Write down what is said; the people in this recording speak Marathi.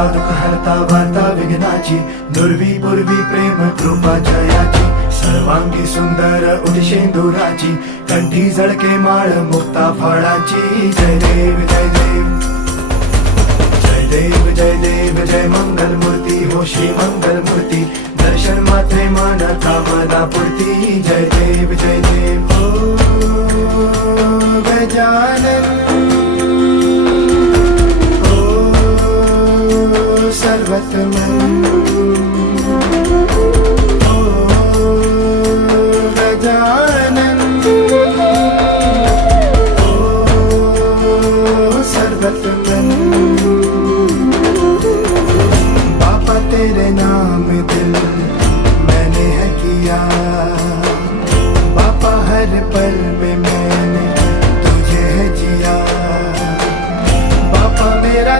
हरता दुःख हरता वार्ता विघ्नाची, दुर्वी पूर्वी प्रेम कृपा जयाची, सर्वांगी सुंदर उदिशेंदुराची, कंठी झळके माळ मुक्ता फळाची. जय देव जय देव जय देव जय देव जय मंगल मूर्ती हो श्री मंगल मूर्ती, दर्शन मात्रे मन कामना पूर्ती. जय देव जय देव हो गजानन हो सर्वतमन